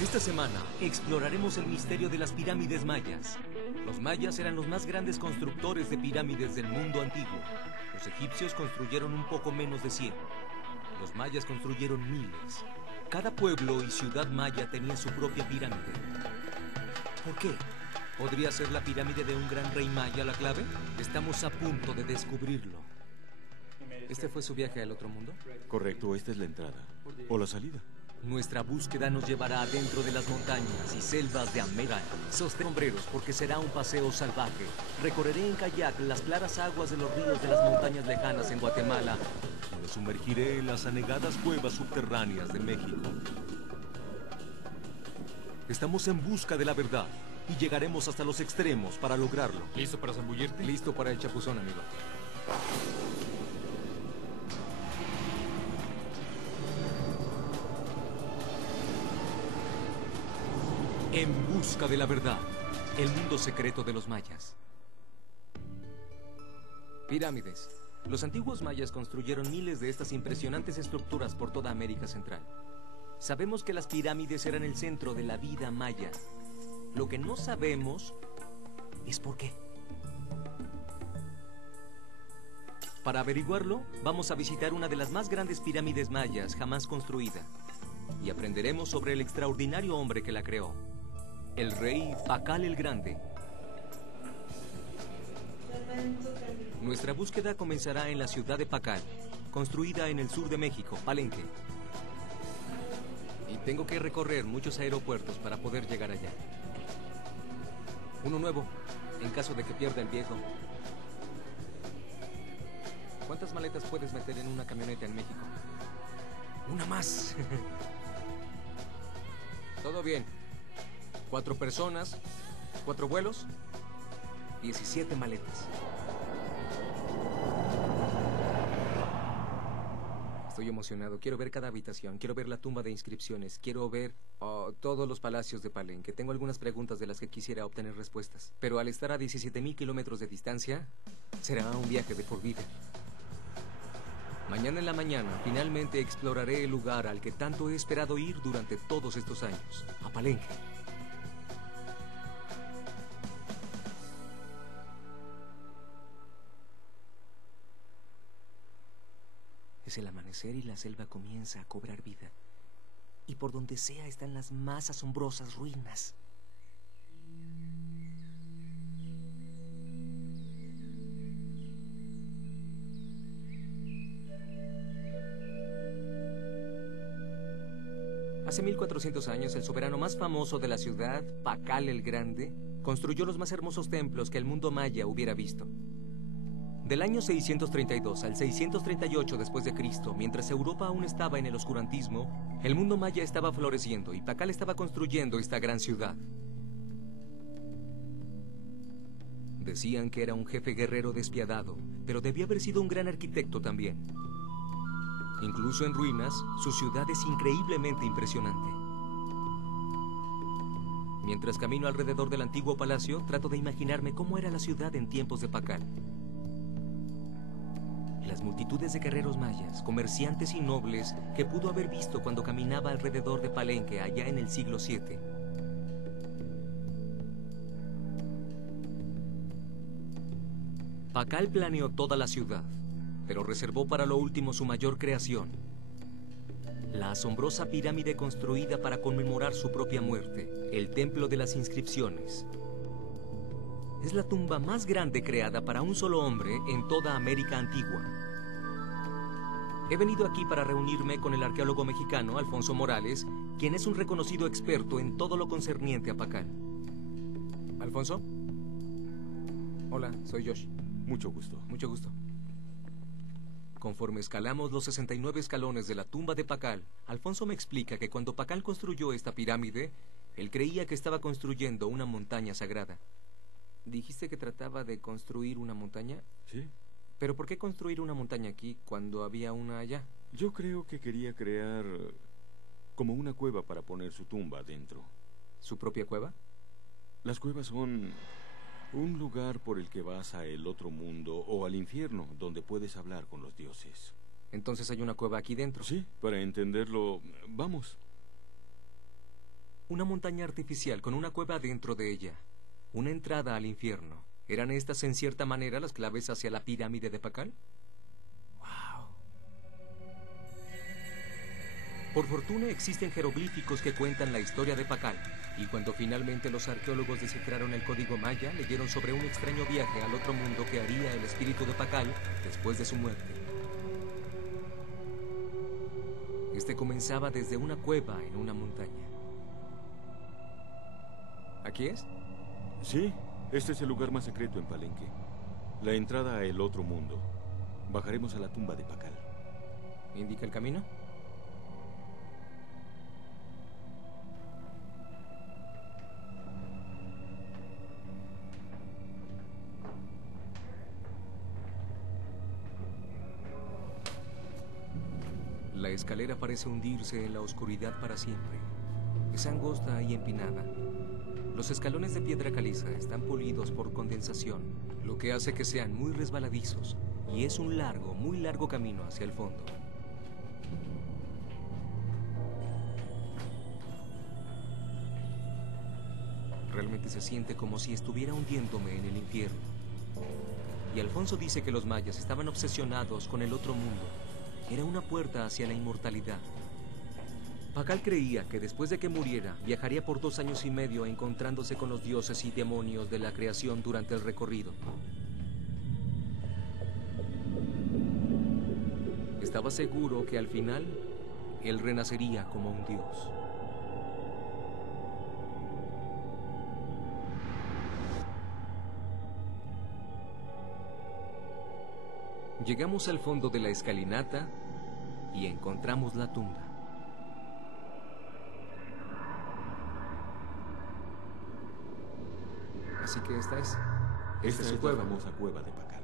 Esta semana exploraremos el misterio de las pirámides mayas. Los mayas eran los más grandes constructores de pirámides del mundo antiguo. Los egipcios construyeron un poco menos de 100. Los mayas construyeron miles. Cada pueblo y ciudad maya tenía su propia pirámide. ¿Por qué? ¿Podría ser la pirámide de un gran rey maya la clave? Estamos a punto de descubrirlo. ¿Este fue su viaje al otro mundo? Correcto, esta es la entrada. O la salida. Nuestra búsqueda nos llevará adentro de las montañas y selvas de América. Sostén sombreros porque será un paseo salvaje. Recorreré en kayak las claras aguas de los ríos de las montañas lejanas en Guatemala. Y me sumergiré en las anegadas cuevas subterráneas de México. Estamos en busca de la verdad y llegaremos hasta los extremos para lograrlo. ¿Listo para zambullirte? Listo para el chapuzón, amigo. En busca de la verdad, el mundo secreto de los mayas. Pirámides. Los antiguos mayas construyeron miles de estas impresionantes estructuras por toda América Central. Sabemos que las pirámides eran el centro de la vida maya. Lo que no sabemos es por qué. Para averiguarlo, vamos a visitar una de las más grandes pirámides mayas jamás construida. Y aprenderemos sobre el extraordinario hombre que la creó. El rey Pacal el Grande. Nuestra búsqueda comenzará en la ciudad de Pacal, construida en el sur de México, Palenque. Y tengo que recorrer muchos aeropuertos para poder llegar allá. Uno nuevo, en caso de que pierda el viejo. ¿Cuántas maletas puedes meter en una camioneta en México? Una más. Todo bien. 4 personas, 4 vuelos, 17 maletas. Estoy emocionado. Quiero ver cada habitación, quiero ver la tumba de inscripciones, quiero ver todos los palacios de Palenque. Tengo algunas preguntas de las que quisiera obtener respuestas. Pero al estar a 17,000 kilómetros de distancia, será un viaje de por vida. Mañana en la mañana, finalmente exploraré el lugar al que tanto he esperado ir durante todos estos años, a Palenque. Es el amanecer y la selva comienza a cobrar vida. Y por donde sea están las más asombrosas ruinas. Hace 1400 años, el soberano más famoso de la ciudad, Pacal el Grande, construyó los más hermosos templos que el mundo maya hubiera visto. Del año 632 al 638 después de Cristo, mientras Europa aún estaba en el oscurantismo, el mundo maya estaba floreciendo y Pacal estaba construyendo esta gran ciudad. Decían que era un jefe guerrero despiadado, pero debía haber sido un gran arquitecto también. Incluso en ruinas, su ciudad es increíblemente impresionante. Mientras camino alrededor del antiguo palacio, trato de imaginarme cómo era la ciudad en tiempos de Pacal. Las multitudes de guerreros mayas, comerciantes y nobles que pudo haber visto cuando caminaba alrededor de Palenque allá en el siglo VII. Pacal planeó toda la ciudad, pero reservó para lo último su mayor creación, la asombrosa pirámide construida para conmemorar su propia muerte, el Templo de las Inscripciones. Es la tumba más grande creada para un solo hombre en toda América antigua. He venido aquí para reunirme con el arqueólogo mexicano Alfonso Morales, quien es un reconocido experto en todo lo concerniente a Pacal. ¿Alfonso? Hola, soy Josh. Mucho gusto. Mucho gusto. Conforme escalamos los 69 escalones de la tumba de Pacal, Alfonso me explica que cuando Pacal construyó esta pirámide, él creía que estaba construyendo una montaña sagrada. ¿Dijiste que trataba de construir una montaña? Sí. ¿Pero por qué construir una montaña aquí cuando había una allá? Yo creo que quería crear como una cueva para poner su tumba dentro. ¿Su propia cueva? Las cuevas son un lugar por el que vas a el otro mundo o al infierno, donde puedes hablar con los dioses. Entonces hay una cueva aquí dentro. Sí, para entenderlo, vamos. Una montaña artificial con una cueva dentro de ella. Una entrada al infierno. ¿Eran estas en cierta manera las claves hacia la pirámide de Pakal? ¡Wow! Por fortuna existen jeroglíficos que cuentan la historia de Pakal. Y cuando finalmente los arqueólogos descifraron el código maya, leyeron sobre un extraño viaje al otro mundo que haría el espíritu de Pakal después de su muerte. Este comenzaba desde una cueva en una montaña. ¿Aquí es? Sí, este es el lugar más secreto en Palenque. La entrada a el otro mundo. Bajaremos a la tumba de Pakal. ¿Indica el camino? La escalera parece hundirse en la oscuridad para siempre. Es angosta y empinada. Los escalones de piedra caliza están pulidos por condensación, lo que hace que sean muy resbaladizos, y es un largo, muy largo camino hacia el fondo. Realmente se siente como si estuviera hundiéndome en el infierno. Y Alfonso dice que los mayas estaban obsesionados con el otro mundo. Era una puerta hacia la inmortalidad. Pakal creía que después de que muriera, viajaría por 2 años y medio encontrándose con los dioses y demonios de la creación durante el recorrido. Estaba seguro que al final, él renacería como un dios. Llegamos al fondo de la escalinata y encontramos la tumba. Así que esta es su cueva. La famosa cueva de Pakal.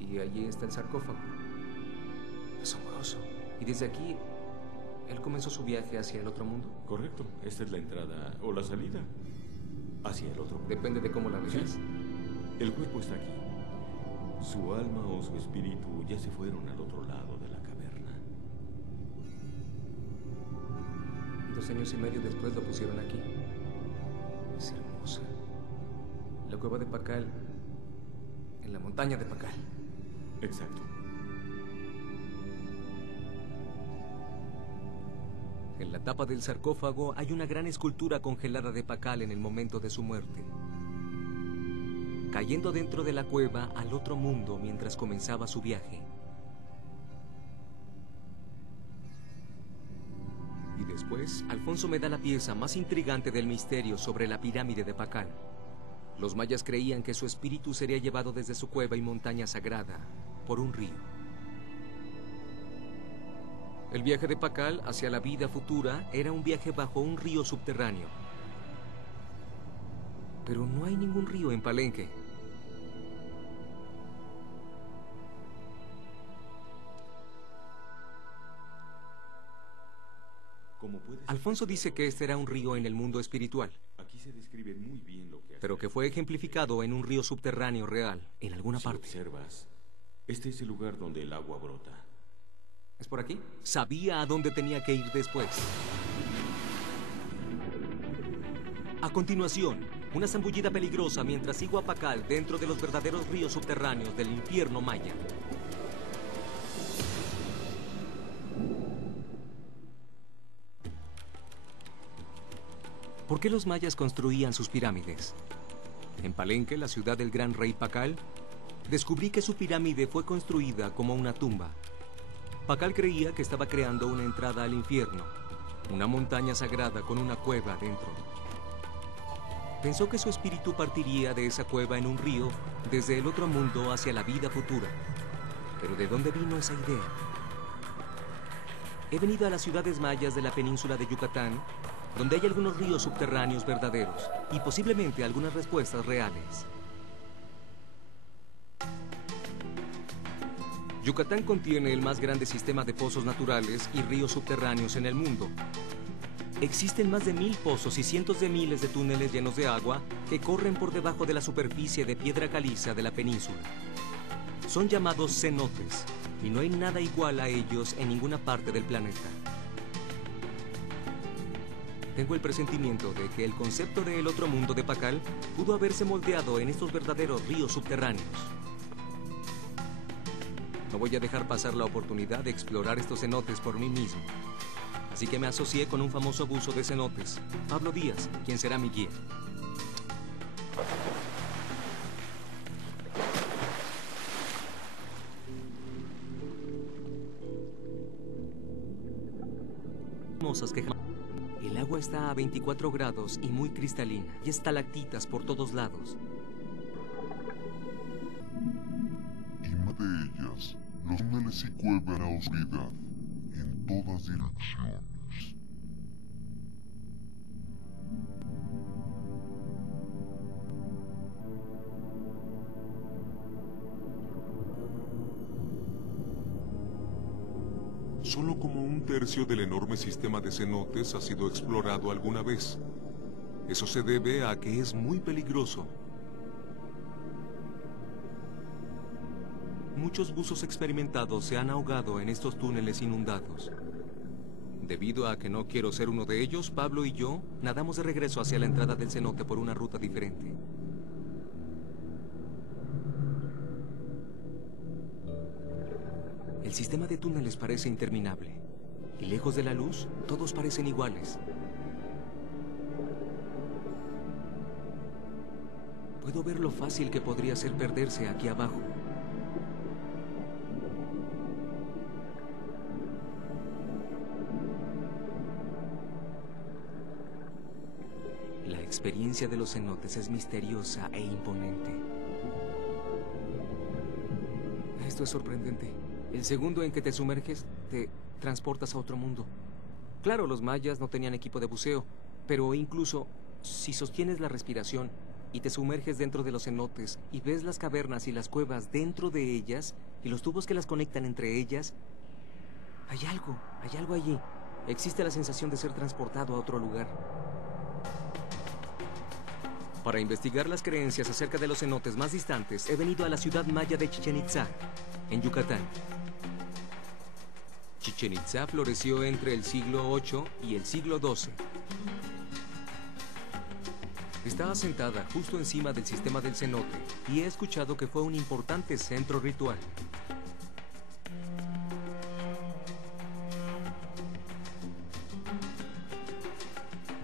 Y allí está el sarcófago. Asombroso. Y desde aquí, ¿él comenzó su viaje hacia el otro mundo? Correcto. Esta es la entrada o la salida hacia el otro mundo. Depende de cómo la veas. Sí. El cuerpo está aquí. Su alma o su espíritu ya se fueron al otro lado de la caverna. 2 años y medio después lo pusieron aquí. Es hermosa. La cueva de Pakal, en la montaña de Pakal. Exacto. En la tapa del sarcófago hay una gran escultura congelada de Pakal en el momento de su muerte, cayendo dentro de la cueva al otro mundo mientras comenzaba su viaje. Y después, Alfonso me da la pieza más intrigante del misterio sobre la pirámide de Pakal. Los mayas creían que su espíritu sería llevado desde su cueva y montaña sagrada por un río. El viaje de Pakal hacia la vida futura era un viaje bajo un río subterráneo. Pero no hay ningún río en Palenque. Alfonso dice que este era un río en el mundo espiritual, Aquí se describe muy bien lo que hace. pero que fue ejemplificado en un río subterráneo real, en alguna Si parte. observas, este es el lugar donde el agua brota. ¿Es por aquí? Sabía a dónde tenía que ir después. A continuación, una zambullida peligrosa mientras sigo a Pakal dentro de los verdaderos ríos subterráneos del infierno maya. ¿Por qué los mayas construían sus pirámides? En Palenque, la ciudad del gran rey Pakal, descubrí que su pirámide fue construida como una tumba. Pakal creía que estaba creando una entrada al infierno, una montaña sagrada con una cueva dentro. Pensó que su espíritu partiría de esa cueva en un río desde el otro mundo hacia la vida futura. Pero ¿de dónde vino esa idea? He venido a las ciudades mayas de la península de Yucatán, donde hay algunos ríos subterráneos verdaderos y posiblemente algunas respuestas reales. Yucatán contiene el más grande sistema de pozos naturales y ríos subterráneos en el mundo. Existen más de 1000 pozos y cientos de miles de túneles llenos de agua que corren por debajo de la superficie de piedra caliza de la península. Son llamados cenotes y no hay nada igual a ellos en ninguna parte del planeta. Tengo el presentimiento de que el concepto de el otro mundo de Pakal pudo haberse moldeado en estos verdaderos ríos subterráneos. No voy a dejar pasar la oportunidad de explorar estos cenotes por mí mismo. Así que me asocié con un famoso buzo de cenotes, Pablo Díaz, quien será mi guía. El agua está a 24 grados y muy cristalina, y estalactitas por todos lados. Y más de ellas, los túneles y cuevas en la oscuridad, en todas direcciones. Solo como un tercio del enorme sistema de cenotes ha sido explorado alguna vez. Eso se debe a que es muy peligroso. Muchos buzos experimentados se han ahogado en estos túneles inundados. Debido a que no quiero ser uno de ellos, Pablo y yo nadamos de regreso hacia la entrada del cenote por una ruta diferente. El sistema de túneles parece interminable. Y lejos de la luz, todos parecen iguales. Puedo ver lo fácil que podría ser perderse aquí abajo. La experiencia de los cenotes es misteriosa e imponente. Esto es sorprendente. El segundo en que te sumerges, te transportas a otro mundo. Claro, los mayas no tenían equipo de buceo, pero incluso si sostienes la respiración y te sumerges dentro de los cenotes y ves las cavernas y las cuevas dentro de ellas y los tubos que las conectan entre ellas, hay algo allí. Existe la sensación de ser transportado a otro lugar. Para investigar las creencias acerca de los cenotes más distantes, he venido a la ciudad maya de Chichén Itzá, en Yucatán. Chichén Itzá floreció entre el siglo VIII y el siglo XII. Está asentada justo encima del sistema del cenote y he escuchado que fue un importante centro ritual.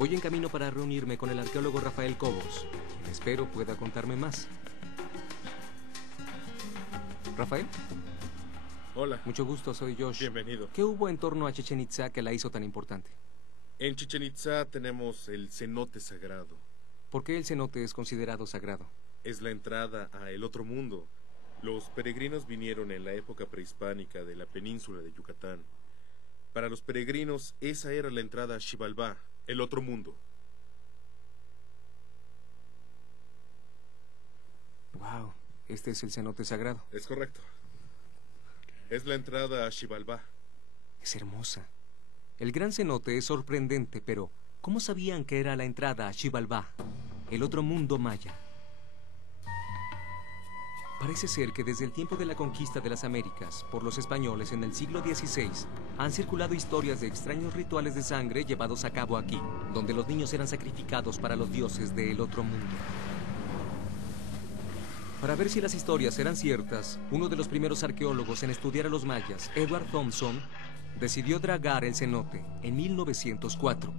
Voy en camino para reunirme con el arqueólogo Rafael Cobos, quien espero pueda contarme más. ¿Rafael? Hola. Mucho gusto, soy Josh. Bienvenido. ¿Qué hubo en torno a Chichén Itzá que la hizo tan importante? En Chichén Itzá tenemos el cenote sagrado. ¿Por qué el cenote es considerado sagrado? Es la entrada a el otro mundo. Los peregrinos vinieron en la época prehispánica de la península de Yucatán. Para los peregrinos, esa era la entrada a Xibalbá, el otro mundo. Wow, este es el cenote sagrado. Es correcto. Es la entrada a Xibalbá. Es hermosa. El gran cenote es sorprendente, pero ¿cómo sabían que era la entrada a Xibalbá, el otro mundo maya? Parece ser que desde el tiempo de la conquista de las Américas por los españoles en el siglo XVI han circulado historias de extraños rituales de sangre llevados a cabo aquí, donde los niños eran sacrificados para los dioses del otro mundo. Para ver si las historias eran ciertas, uno de los primeros arqueólogos en estudiar a los mayas, Edward Thompson, decidió dragar el cenote en 1904.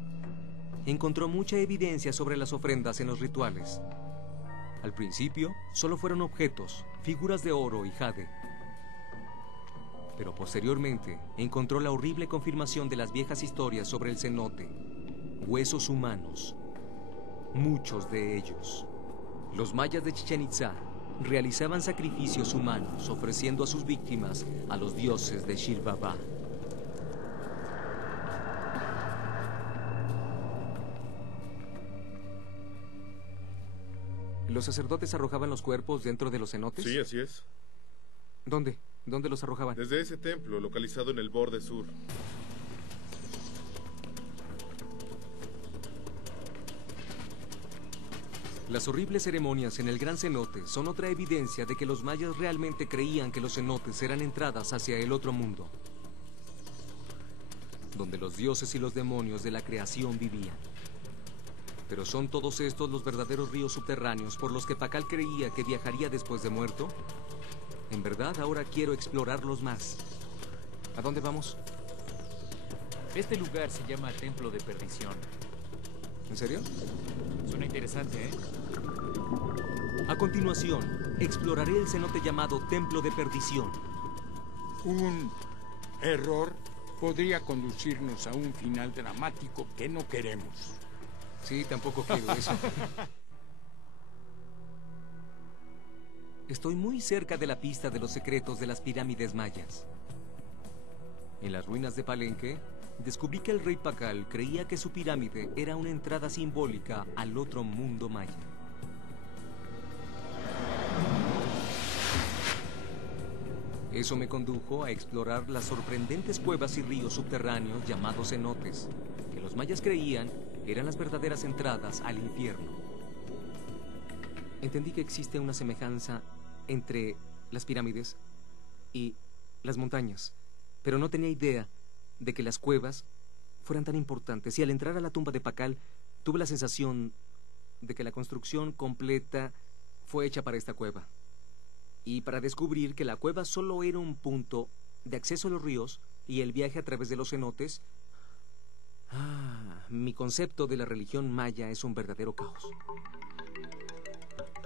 Encontró mucha evidencia sobre las ofrendas en los rituales. Al principio, solo fueron objetos, figuras de oro y jade. Pero posteriormente, encontró la horrible confirmación de las viejas historias sobre el cenote. Huesos humanos. Muchos de ellos. Los mayas de Chichén Itzá realizaban sacrificios humanos ofreciendo a sus víctimas a los dioses de Xibalbá. ¿Los sacerdotes arrojaban los cuerpos dentro de los cenotes? Sí, así es. ¿Dónde? ¿Dónde los arrojaban? Desde ese templo, localizado en el borde sur. Las horribles ceremonias en el Gran Cenote son otra evidencia de que los mayas realmente creían que los cenotes eran entradas hacia el otro mundo, donde los dioses y los demonios de la creación vivían. ¿Pero son todos estos los verdaderos ríos subterráneos por los que Pakal creía que viajaría después de muerto? En verdad, ahora quiero explorarlos más. ¿A dónde vamos? Este lugar se llama Templo de Perdición. ¿En serio? Suena interesante, ¿eh? A continuación, exploraré el cenote llamado Templo de Perdición. Un error podría conducirnos a un final dramático que no queremos. Sí, tampoco quiero eso. Estoy muy cerca de la pista de los secretos de las pirámides mayas. En las ruinas de Palenque, descubrí que el rey Pakal creía que su pirámide era una entrada simbólica al otro mundo maya. Eso me condujo a explorar las sorprendentes cuevas y ríos subterráneos llamados cenotes, que los mayas creían eran las verdaderas entradas al infierno. Entendí que existe una semejanza entre las pirámides y las montañas, pero no tenía idea de que las cuevas fueran tan importantes. Y al entrar a la tumba de Pakal, tuve la sensación de que la construcción completa fue hecha para esta cueva. Y para descubrir que la cueva solo era un punto de acceso a los ríos y el viaje a través de los cenotes, mi concepto de la religión maya es un verdadero caos.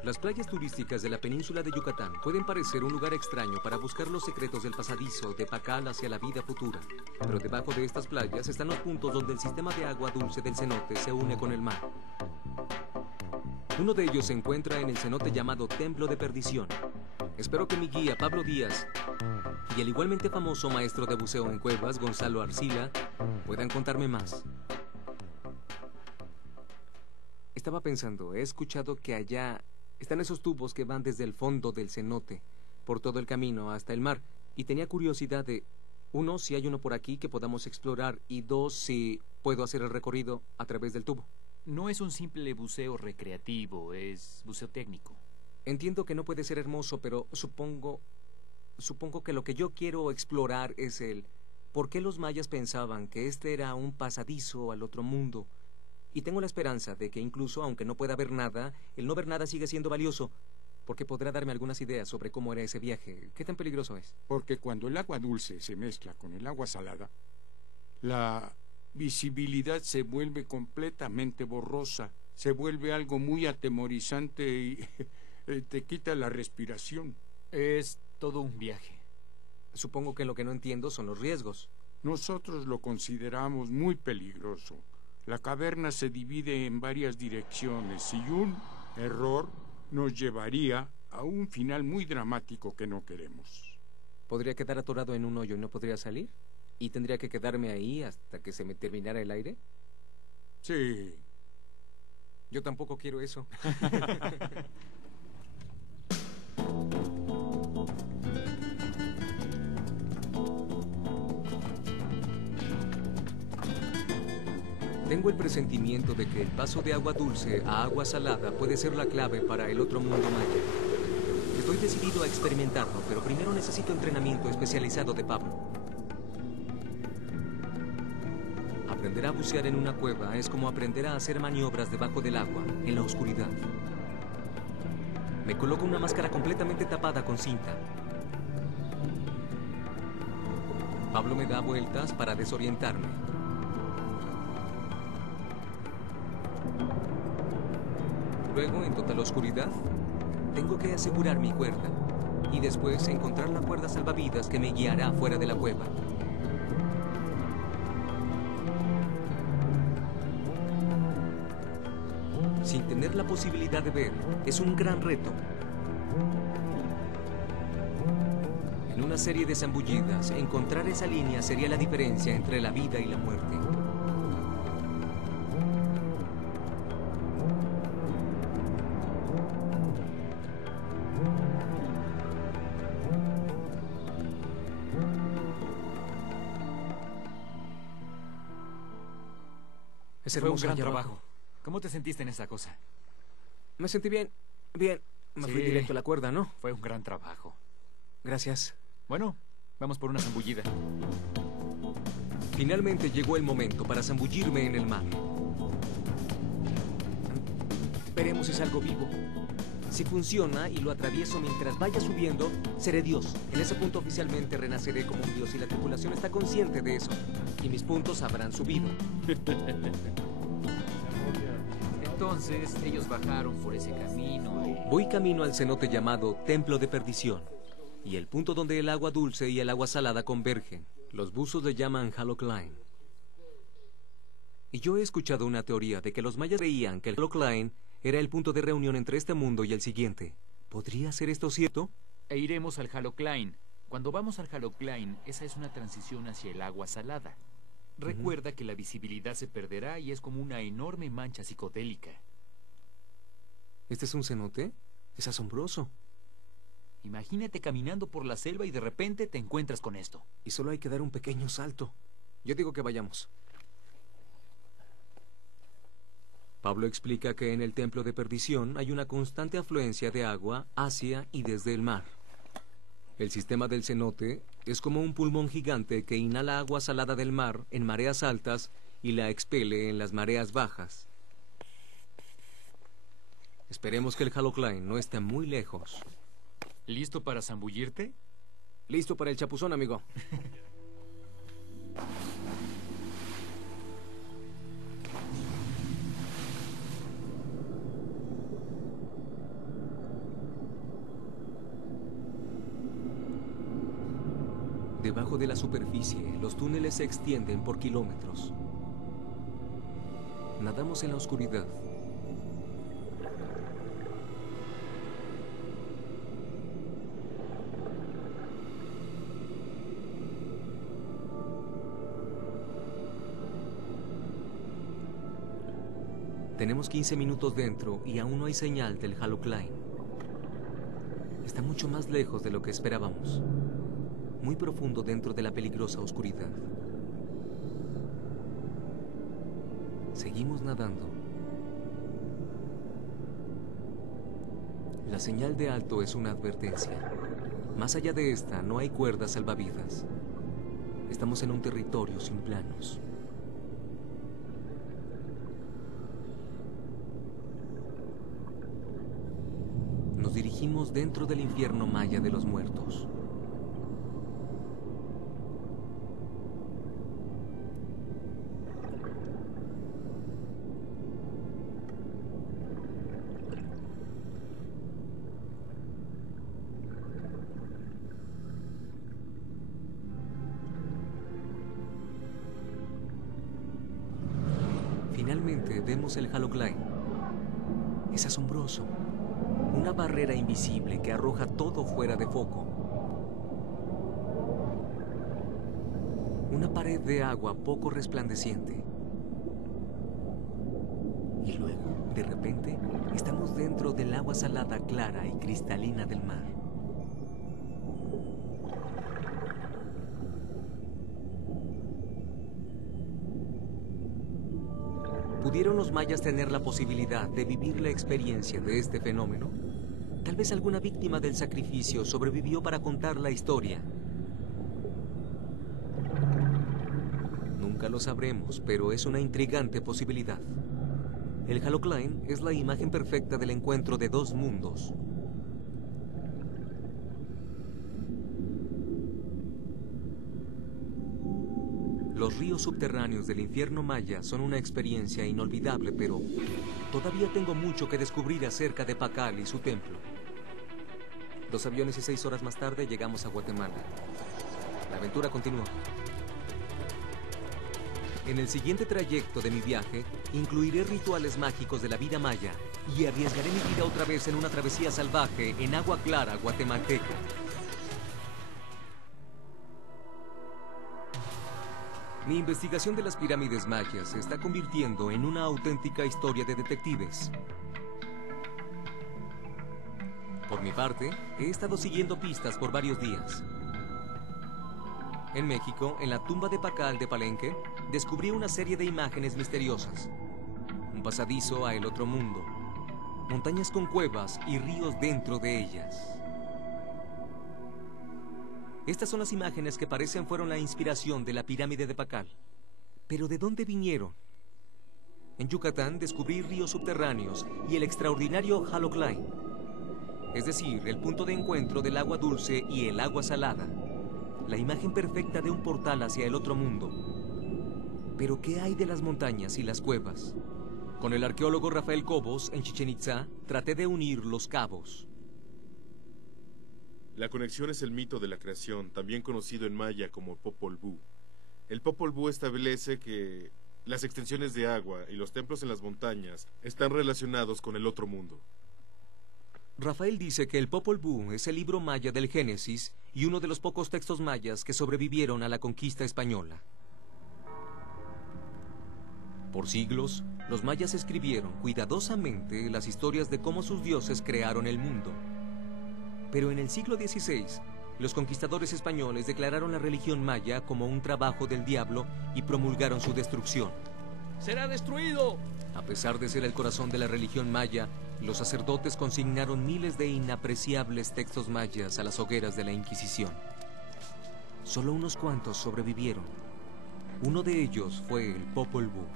Las playas turísticas de la península de Yucatán pueden parecer un lugar extraño para buscar los secretos del pasadizo de Pakal hacia la vida futura, pero debajo de estas playas están los puntos donde el sistema de agua dulce del cenote se une con el mar. Uno de ellos se encuentra en el cenote llamado Templo de Perdición. Espero que mi guía, Pablo Díaz, y el igualmente famoso maestro de buceo en cuevas, Gonzalo Arcila, puedan contarme más. Estaba pensando, he escuchado que allá están esos tubos que van desde el fondo del cenote, por todo el camino hasta el mar, y tenía curiosidad de, uno, si hay uno por aquí que podamos explorar, y dos, si puedo hacer el recorrido a través del tubo. No es un simple buceo recreativo, es buceo técnico. Entiendo que no puede ser hermoso, pero supongo que lo que yo quiero explorar es el por qué los mayas pensaban que este era un pasadizo al otro mundo. Y tengo la esperanza de que incluso, aunque no pueda ver nada, el no ver nada sigue siendo valioso, porque podrá darme algunas ideas sobre cómo era ese viaje. ¿Qué tan peligroso es? Porque cuando el agua dulce se mezcla con el agua salada, la visibilidad se vuelve completamente borrosa, se vuelve algo muy atemorizante y te quita la respiración. Es todo un viaje. Supongo que lo que no entiendo son los riesgos. Nosotros lo consideramos muy peligroso. La caverna se divide en varias direcciones y un error nos llevaría a un final muy dramático que no queremos. ¿Podría quedar atorado en un hoyo y no podría salir? ¿Y tendría que quedarme ahí hasta que se me terminara el aire? Sí. Yo tampoco quiero eso. Tengo el presentimiento de que el paso de agua dulce a agua salada puede ser la clave para el otro mundo maya. Estoy decidido a experimentarlo, pero primero necesito entrenamiento especializado de Pablo. Aprender a bucear en una cueva es como aprender a hacer maniobras debajo del agua, en la oscuridad. Me coloco una máscara completamente tapada con cinta. Pablo me da vueltas para desorientarme. Luego, en total oscuridad, tengo que asegurar mi cuerda y después encontrar la cuerda salvavidas que me guiará fuera de la cueva. Sin tener la posibilidad de ver, es un gran reto. En una serie de zambullidas, encontrar esa línea sería la diferencia entre la vida y la muerte. Fue un gran trabajo. ¿Cómo te sentiste en esa cosa? Me sentí bien. Bien. Me fui directo a la cuerda, ¿no? Fue un gran trabajo. Gracias. Bueno, vamos por una zambullida. Finalmente llegó el momento para zambullirme en el mar. Esperemos si salgo vivo. Si funciona y lo atravieso mientras vaya subiendo, seré Dios. En ese punto oficialmente renaceré como un Dios y la tripulación está consciente de eso. Y mis puntos habrán subido. Entonces, ellos bajaron por ese camino y... Voy camino al cenote llamado Templo de Perdición. Y el punto donde el agua dulce y el agua salada convergen. Los buzos le llaman Halocline. Y yo he escuchado una teoría de que los mayas creían que el Halocline era el punto de reunión entre este mundo y el siguiente. ¿Podría ser esto cierto? E iremos al Halocline. Cuando vamos al Halocline, esa es una transición hacia el agua salada. Recuerda que la visibilidad se perderá y es como una enorme mancha psicodélica. ¿Este es un cenote? Es asombroso. Imagínate caminando por la selva y de repente te encuentras con esto. Y solo hay que dar un pequeño salto. Yo digo que vayamos. Pablo explica que en el Templo de Perdición hay una constante afluencia de agua hacia y desde el mar. El sistema del cenote es como un pulmón gigante que inhala agua salada del mar en mareas altas y la expele en las mareas bajas. Esperemos que el Halocline no esté muy lejos. ¿Listo para zambullirte? Listo para el chapuzón, amigo. Debajo de la superficie, los túneles se extienden por kilómetros. Nadamos en la oscuridad. Tenemos 15 minutos dentro y aún no hay señal del Halocline. Está mucho más lejos de lo que esperábamos. Muy profundo dentro de la peligrosa oscuridad. Seguimos nadando. La señal de alto es una advertencia. Más allá de esta, no hay cuerdas salvavidas. Estamos en un territorio sin planos. Nos dirigimos dentro del infierno maya de los muertos. Finalmente vemos el Halocline. Es asombroso. Una barrera invisible que arroja todo fuera de foco. Una pared de agua poco resplandeciente. Y luego, de repente, estamos dentro del agua salada clara y cristalina del mar. ¿Pudieron los mayas tener la posibilidad de vivir la experiencia de este fenómeno? Tal vez alguna víctima del sacrificio sobrevivió para contar la historia. Nunca lo sabremos, pero es una intrigante posibilidad. El Halocline es la imagen perfecta del encuentro de dos mundos. Los ríos subterráneos del infierno maya son una experiencia inolvidable, pero todavía tengo mucho que descubrir acerca de Pakal y su templo. 2 aviones y 6 horas más tarde llegamos a Guatemala. La aventura continúa. En el siguiente trayecto de mi viaje, incluiré rituales mágicos de la vida maya y arriesgaré mi vida otra vez en una travesía salvaje en agua clara guatemalteca. Mi investigación de las pirámides mayas se está convirtiendo en una auténtica historia de detectives. Por mi parte, he estado siguiendo pistas por varios días. En México, en la tumba de Pakal de Palenque, descubrí una serie de imágenes misteriosas. Un pasadizo a el otro mundo, montañas con cuevas y ríos dentro de ellas. Estas son las imágenes que parecen fueron la inspiración de la pirámide de Pakal. Pero ¿de dónde vinieron? En Yucatán descubrí ríos subterráneos y el extraordinario Halocline, es decir, el punto de encuentro del agua dulce y el agua salada, la imagen perfecta de un portal hacia el otro mundo. Pero ¿qué hay de las montañas y las cuevas? Con el arqueólogo Rafael Cobos, en Chichén Itzá, traté de unir los cabos. La conexión es el mito de la creación, también conocido en maya como Popol Vuh. El Popol Vuh establece que las extensiones de agua y los templos en las montañas están relacionados con el otro mundo. Rafael dice que el Popol Vuh es el libro maya del Génesis y uno de los pocos textos mayas que sobrevivieron a la conquista española. Por siglos, los mayas escribieron cuidadosamente las historias de cómo sus dioses crearon el mundo. Pero en el siglo XVI, los conquistadores españoles declararon la religión maya como un trabajo del diablo y promulgaron su destrucción. ¡Será destruido! A pesar de ser el corazón de la religión maya, los sacerdotes consignaron miles de inapreciables textos mayas a las hogueras de la Inquisición. Solo unos cuantos sobrevivieron. Uno de ellos fue el Popol Vuh.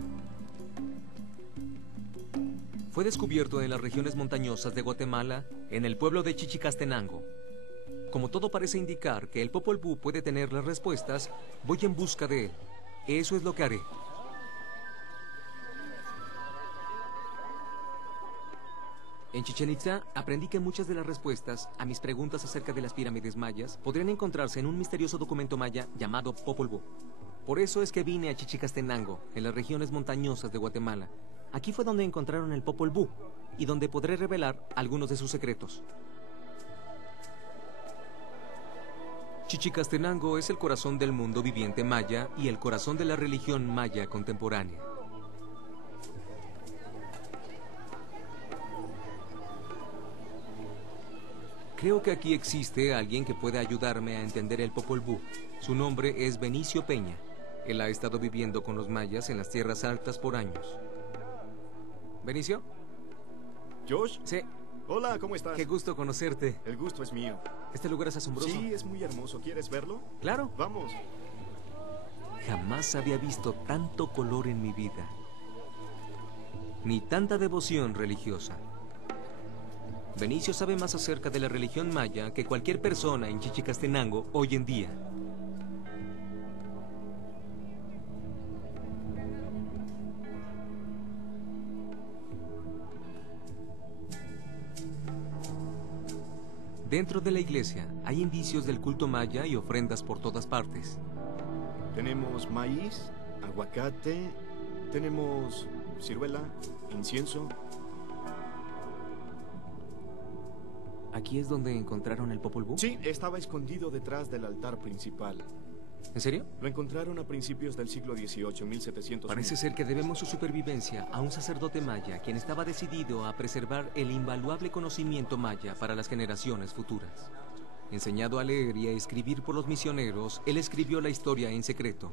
Fue descubierto en las regiones montañosas de Guatemala, en el pueblo de Chichicastenango. Como todo parece indicar que el Popol Vuh puede tener las respuestas, voy en busca de él. Eso es lo que haré. En Chichén Itzá aprendí que muchas de las respuestas a mis preguntas acerca de las pirámides mayas podrían encontrarse en un misterioso documento maya llamado Popol Vuh. Por eso es que vine a Chichicastenango, en las regiones montañosas de Guatemala. Aquí fue donde encontraron el Popol Vuh y donde podré revelar algunos de sus secretos. Chichicastenango es el corazón del mundo viviente maya y el corazón de la religión maya contemporánea. Creo que aquí existe alguien que pueda ayudarme a entender el Popol Vuh. Su nombre es Benicio Peña. Él ha estado viviendo con los mayas en las tierras altas por años. ¿Benicio? ¿Josh? Sí. Hola, ¿cómo estás? Qué gusto conocerte. El gusto es mío. Este lugar es asombroso. Sí, es muy hermoso. ¿Quieres verlo? Claro. Vamos. Jamás había visto tanto color en mi vida. Ni tanta devoción religiosa. Benicio sabe más acerca de la religión maya que cualquier persona en Chichicastenango hoy en día. Dentro de la iglesia hay indicios del culto maya y ofrendas por todas partes. Tenemos maíz, aguacate, tenemos ciruela, incienso. ¿Aquí es donde encontraron el Popol Vuh? Sí, estaba escondido detrás del altar principal. ¿En serio? Lo encontraron a principios del siglo XVIII, 1700. Parece ser que debemos su supervivencia a un sacerdote maya, quien estaba decidido a preservar el invaluable conocimiento maya para las generaciones futuras. Enseñado a leer y a escribir por los misioneros, él escribió la historia en secreto.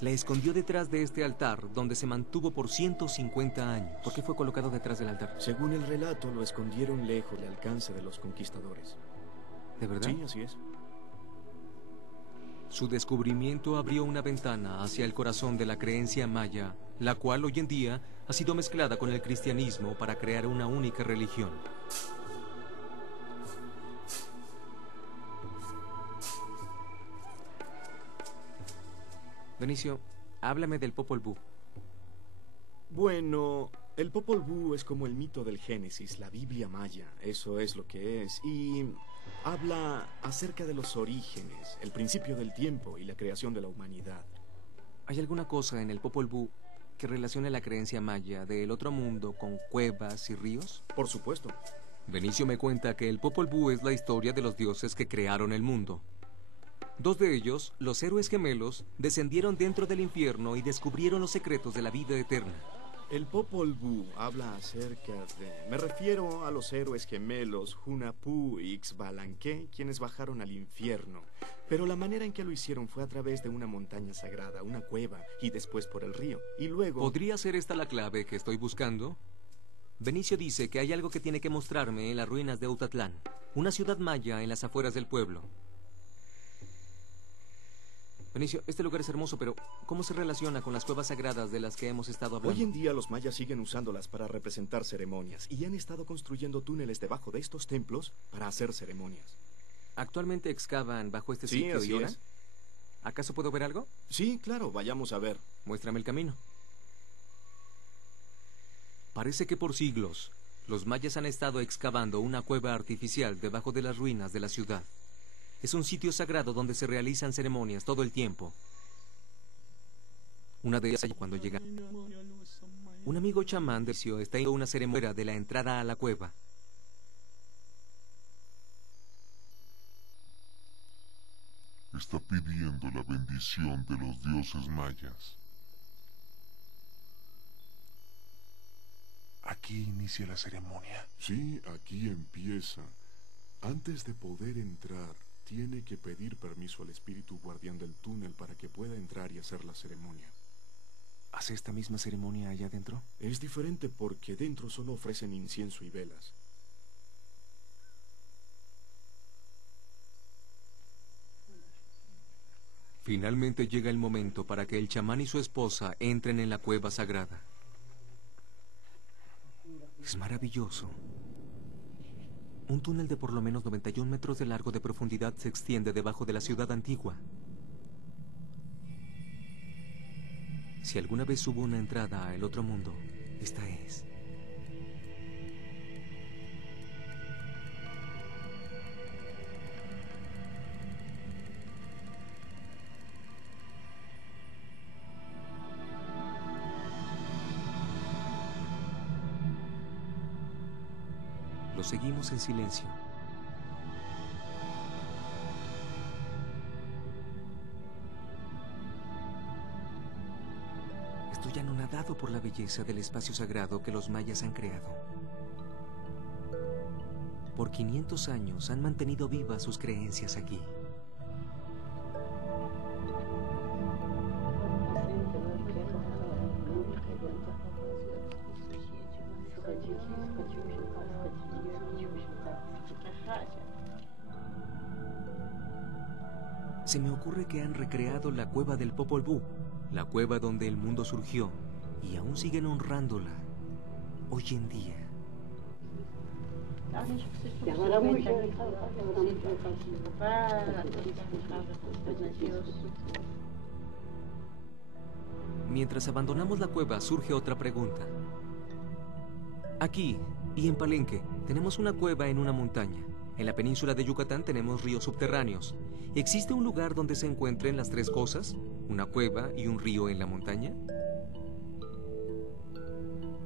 La escondió detrás de este altar, donde se mantuvo por 150 años. ¿Por qué fue colocado detrás del altar? Según el relato, lo escondieron lejos del alcance de los conquistadores. ¿De verdad? Sí, así es. Su descubrimiento abrió una ventana hacia el corazón de la creencia maya, la cual hoy en día ha sido mezclada con el cristianismo para crear una única religión. Benicio, háblame del Popol Vuh. Bueno, el Popol Vuh es como el mito del Génesis, la Biblia maya, eso es lo que es, y habla acerca de los orígenes, el principio del tiempo y la creación de la humanidad. ¿Hay alguna cosa en el Popol Vuh que relacione la creencia maya del otro mundo con cuevas y ríos? Por supuesto. Benicio me cuenta que el Popol Vuh es la historia de los dioses que crearon el mundo. Dos de ellos, los héroes gemelos, descendieron dentro del infierno y descubrieron los secretos de la vida eterna. El Popol Vuh habla acerca de... Me refiero a los héroes gemelos Hunahpu y Xbalanque, quienes bajaron al infierno. Pero la manera en que lo hicieron fue a través de una montaña sagrada, una cueva, y después por el río. Y luego... ¿Podría ser esta la clave que estoy buscando? Benicio dice que hay algo que tiene que mostrarme en las ruinas de Utatlán, una ciudad maya en las afueras del pueblo. Benicio, este lugar es hermoso, pero ¿cómo se relaciona con las cuevas sagradas de las que hemos estado hablando? Hoy en día los mayas siguen usándolas para representar ceremonias y han estado construyendo túneles debajo de estos templos para hacer ceremonias. ¿Actualmente excavan bajo este Sí, sitio así y hora? es. ¿Acaso puedo ver algo? Sí, claro, vayamos a ver. Muéstrame el camino. Parece que por siglos, los mayas han estado excavando una cueva artificial debajo de las ruinas de la ciudad. Es un sitio sagrado donde se realizan ceremonias todo el tiempo. Una de ellas cuando llega. Un amigo chamán de Sio está en una ceremonia de la entrada a la cueva. Está pidiendo la bendición de los dioses mayas. Aquí inicia la ceremonia. Sí, aquí empieza. Antes de poder entrar, tiene que pedir permiso al espíritu guardián del túnel para que pueda entrar y hacer la ceremonia. ¿Hace esta misma ceremonia allá adentro? Es diferente porque dentro solo ofrecen incienso y velas. Finalmente llega el momento para que el chamán y su esposa entren en la cueva sagrada. Es maravilloso. Un túnel de por lo menos 91 metros de largo de profundidad se extiende debajo de la ciudad antigua. Si alguna vez hubo una entrada a el otro mundo, esta es. Lo seguimos en silencio. Estoy anonadado por la belleza del espacio sagrado que los mayas han creado. Por 500 años han mantenido vivas sus creencias aquí. Se me ocurre que han recreado la cueva del Popol Vuh, la cueva donde el mundo surgió, y aún siguen honrándola hoy en día. Mientras abandonamos la cueva surge otra pregunta. Aquí y en Palenque tenemos una cueva en una montaña. En la península de Yucatán tenemos ríos subterráneos. ¿Existe un lugar donde se encuentren las tres cosas? ¿Una cueva y un río en la montaña?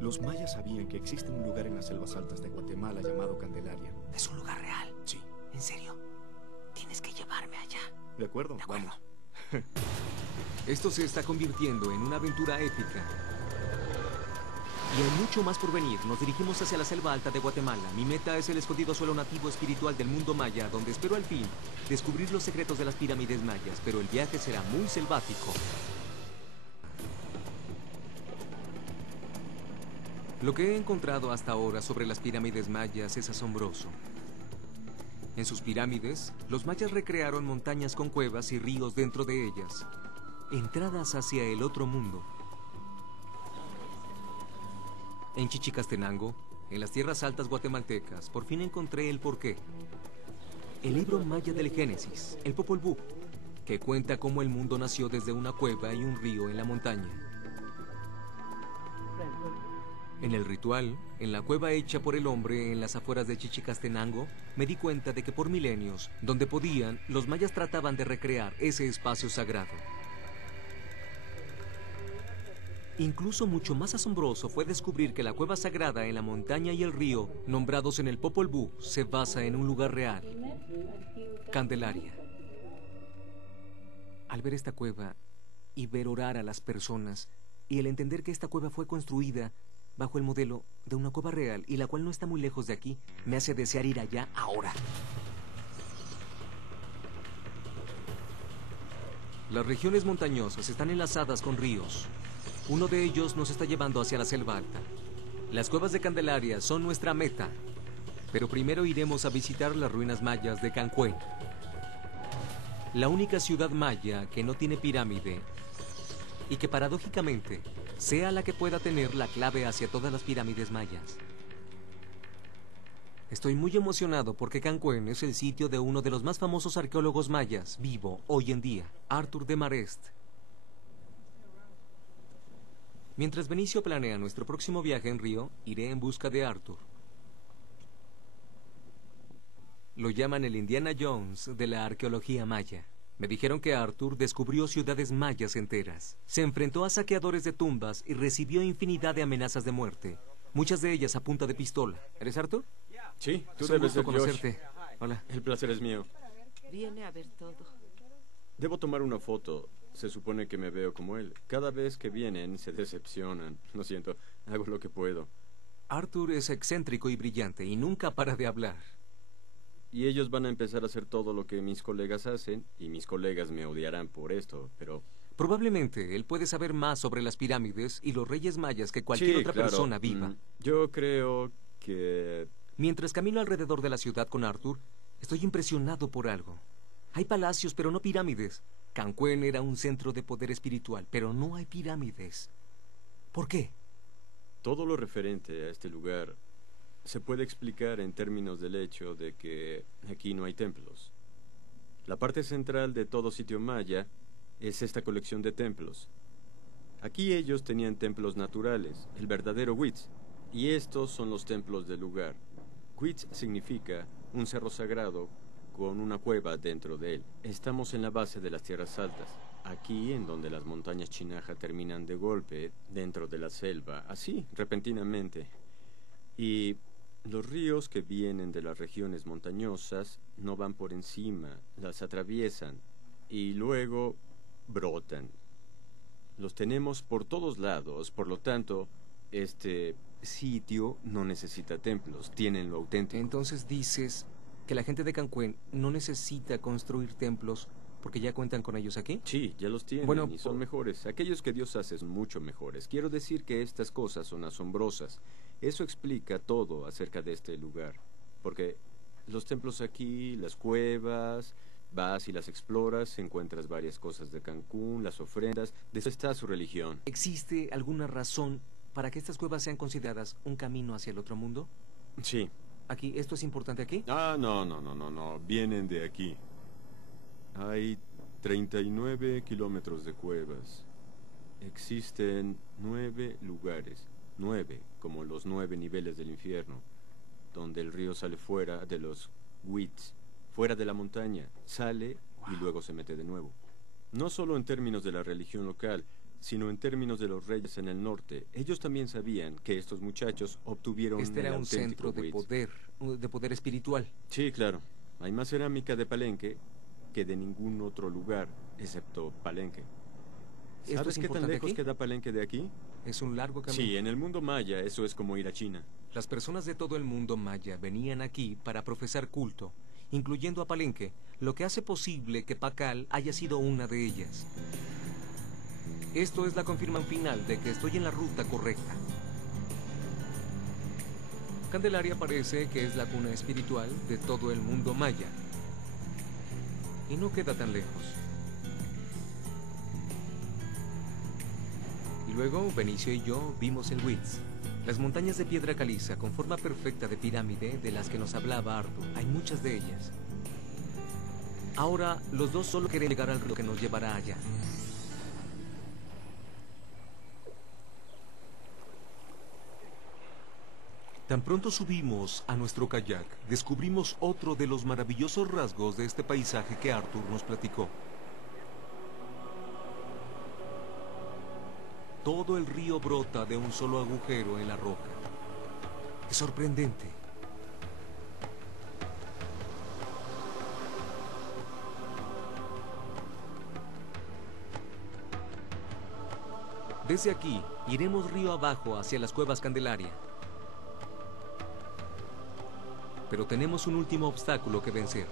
Los mayas sabían que existe un lugar en las selvas altas de Guatemala llamado Candelaria. ¿Es un lugar real? Sí. ¿En serio? Tienes que llevarme allá. ¿De acuerdo? De acuerdo. Vamos. Esto se está convirtiendo en una aventura épica. Y hay mucho más por venir. Nos dirigimos hacia la selva alta de Guatemala. Mi meta es el escondido suelo nativo espiritual del mundo maya, donde espero al fin descubrir los secretos de las pirámides mayas, pero el viaje será muy selvático. Lo que he encontrado hasta ahora sobre las pirámides mayas es asombroso. En sus pirámides, los mayas recrearon montañas con cuevas y ríos dentro de ellas, entradas hacia el otro mundo. En Chichicastenango, en las tierras altas guatemaltecas, por fin encontré el porqué. El libro maya del Génesis, el Popol Vuh, que cuenta cómo el mundo nació desde una cueva y un río en la montaña. En el ritual, en la cueva hecha por el hombre en las afueras de Chichicastenango, me di cuenta de que por milenios, donde podían, los mayas trataban de recrear ese espacio sagrado. Incluso mucho más asombroso fue descubrir que la cueva sagrada en la montaña y el río, nombrados en el Popol Vuh, se basa en un lugar real, Candelaria. Al ver esta cueva y ver orar a las personas, y el entender que esta cueva fue construida bajo el modelo de una cueva real y la cual no está muy lejos de aquí, me hace desear ir allá ahora. Las regiones montañosas están enlazadas con ríos. Uno de ellos nos está llevando hacia la selva alta. Las cuevas de Candelaria son nuestra meta, pero primero iremos a visitar las ruinas mayas de Cancuén. La única ciudad maya que no tiene pirámide y que paradójicamente sea la que pueda tener la clave hacia todas las pirámides mayas. Estoy muy emocionado porque Cancún es el sitio de uno de los más famosos arqueólogos mayas vivo hoy en día, Arthur de Marest. Mientras Benicio planea nuestro próximo viaje en Río, iré en busca de Arthur. Lo llaman el Indiana Jones de la arqueología maya. Me dijeron que Arthur descubrió ciudades mayas enteras. Se enfrentó a saqueadores de tumbas y recibió infinidad de amenazas de muerte. Muchas de ellas a punta de pistola. ¿Eres Arthur? Sí, tú Es un debes gusto ser Josh. conocerte. Hola. El placer es mío. Viene a ver todo. Debo tomar una foto. Se supone que me veo como él. Cada vez que vienen se decepcionan. Lo siento, hago lo que puedo. Arthur es excéntrico y brillante y nunca para de hablar. Y ellos van a empezar a hacer todo lo que mis colegas hacen, y mis colegas me odiarán por esto, pero... Probablemente él puede saber más sobre las pirámides y los reyes mayas que cualquier Sí, otra claro. persona viva. Yo creo que... Mientras camino alrededor de la ciudad con Arthur, estoy impresionado por algo. Hay palacios, pero no pirámides. Cancún era un centro de poder espiritual, pero no hay pirámides. ¿Por qué? Todo lo referente a este lugar se puede explicar en términos del hecho de que aquí no hay templos. La parte central de todo sitio maya es esta colección de templos. Aquí ellos tenían templos naturales, el verdadero Huitz, y estos son los templos del lugar. Huitz significa un cerro sagrado con una cueva dentro de él. Estamos en la base de las tierras altas, aquí en donde las montañas Chinaja terminan de golpe dentro de la selva, así, repentinamente. Y los ríos que vienen de las regiones montañosas no van por encima, las atraviesan y luego brotan. Los tenemos por todos lados, por lo tanto, este sitio no necesita templos, tienen lo auténtico. Entonces dices que la gente de Cancún no necesita construir templos porque ya cuentan con ellos aquí. Sí, ya los tienen, Bueno, y son mejores. Aquellos que Dios hace es mucho mejores. Quiero decir que estas cosas son asombrosas. Eso explica todo acerca de este lugar. Porque los templos aquí, las cuevas, vas y las exploras, encuentras varias cosas de Cancún, las ofrendas. De eso está su religión. ¿Existe alguna razón para que estas cuevas sean consideradas un camino hacia el otro mundo? Sí. Aquí, ¿esto es importante aquí? Ah, no. Vienen de aquí. Hay 39 kilómetros de cuevas. Existen 9 lugares. 9, como los 9 niveles del infierno, donde el río sale fuera de los Huitz, fuera de la montaña, sale y luego se mete de nuevo. No solo en términos de la religión local, sino en términos de los reyes en el norte. Ellos también sabían que estos muchachos obtuvieron Este era el un auténtico centro de Huitz. poder espiritual. Sí, claro. Hay más cerámica de Palenque que de ningún otro lugar, excepto Palenque. ¿Esto ¿Sabes es qué tan importante lejos aquí? queda Palenque de aquí? Es un largo camino. Sí, en el mundo maya eso es como ir a China. Las personas de todo el mundo maya venían aquí para profesar culto, incluyendo a Palenque, lo que hace posible que Pacal haya sido una de ellas. Esto es la confirmación final de que estoy en la ruta correcta. Candelaria parece que es la cuna espiritual de todo el mundo maya. Y no queda tan lejos. Y luego Benicio y yo vimos el Huitz. Las montañas de piedra caliza con forma perfecta de pirámide de las que nos hablaba Arthur. Hay muchas de ellas. Ahora los dos solo quieren llegar al río que nos llevará allá. Tan pronto subimos a nuestro kayak, descubrimos otro de los maravillosos rasgos de este paisaje que Arthur nos platicó. Todo el río brota de un solo agujero en la roca. Es sorprendente. Desde aquí, iremos río abajo hacia las cuevas Candelaria. Pero tenemos un último obstáculo que vencer.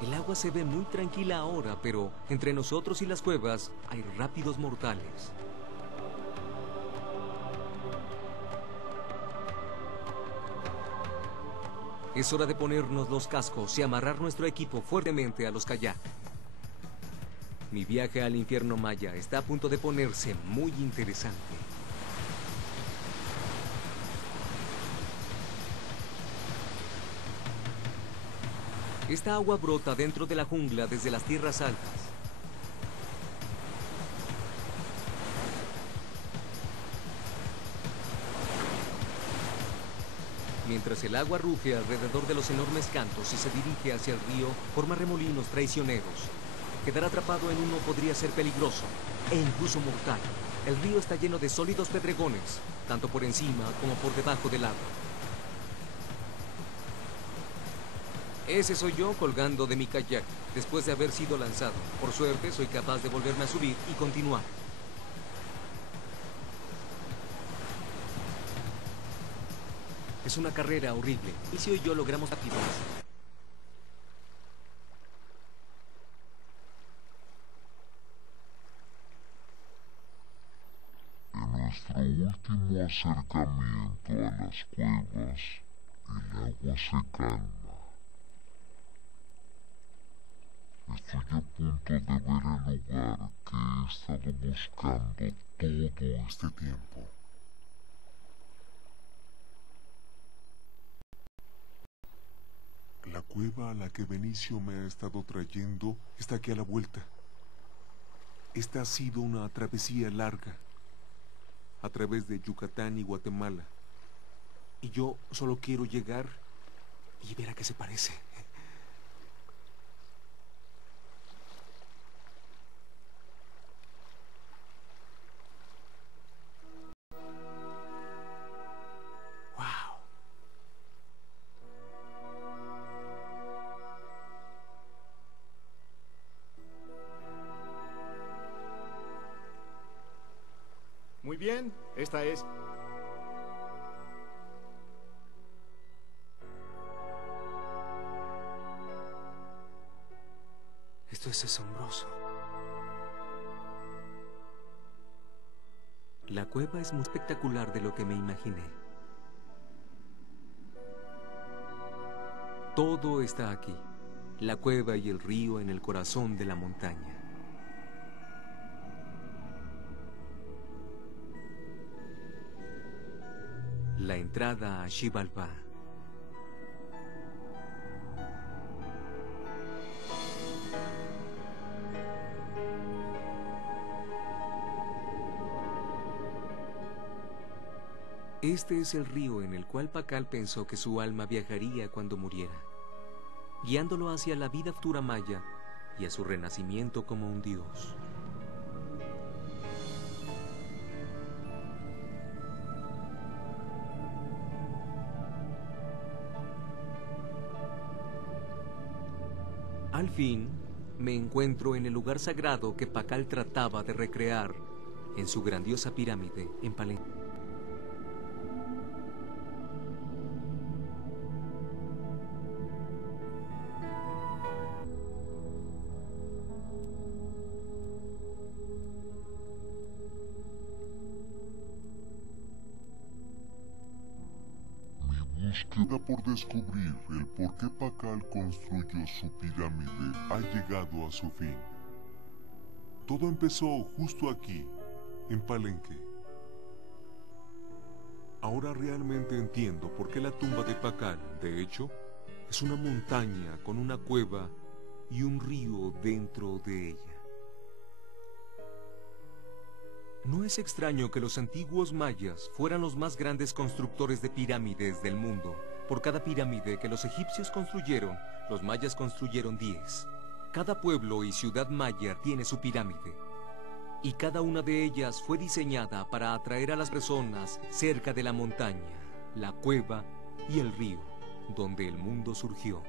El agua se ve muy tranquila ahora, pero entre nosotros y las cuevas hay rápidos mortales. Es hora de ponernos los cascos y amarrar nuestro equipo fuertemente a los kayak. Mi viaje al infierno maya está a punto de ponerse muy interesante. Esta agua brota dentro de la jungla desde las tierras altas. Mientras el agua ruge alrededor de los enormes cantos y se dirige hacia el río, forma remolinos traicioneros. Quedar atrapado en uno podría ser peligroso e incluso mortal. El río está lleno de sólidos pedregones, tanto por encima como por debajo del agua. Ese soy yo colgando de mi kayak, después de haber sido lanzado. Por suerte, soy capaz de volverme a subir y continuar. Es una carrera horrible. Inicio y yo logramos rápidos. En nuestro último acercamiento a las cuevas, el agua se calma. Estoy a punto de ver el lugar que he estado buscando todo este tiempo. La cueva a la que Benicio me ha estado trayendo está aquí a la vuelta. Esta ha sido una travesía larga, a través de Yucatán y Guatemala. Y yo solo quiero llegar y ver a qué se parece. Muy bien, esta es... Esto es asombroso. La cueva es muy espectacular de lo que me imaginé. Todo está aquí. La cueva y el río en el corazón de la montaña. La entrada a Xibalbá. Este es el río en el cual Pakal pensó que su alma viajaría cuando muriera, guiándolo hacia la vida futura maya y a su renacimiento como un dios. Al fin, me encuentro en el lugar sagrado que Pakal trataba de recrear en su grandiosa pirámide en Palenque. Mi búsqueda por descubrir el por qué Pakal construyó su pirámide ha llegado a su fin. Todo empezó justo aquí, en Palenque. Ahora realmente entiendo por qué la tumba de Pakal, de hecho, es una montaña con una cueva y un río dentro de ella. No es extraño que los antiguos mayas fueran los más grandes constructores de pirámides del mundo. Por cada pirámide que los egipcios construyeron, los mayas construyeron 10. Cada pueblo y ciudad maya tiene su pirámide. Y cada una de ellas fue diseñada para atraer a las personas cerca de la montaña, la cueva y el río, donde el mundo surgió.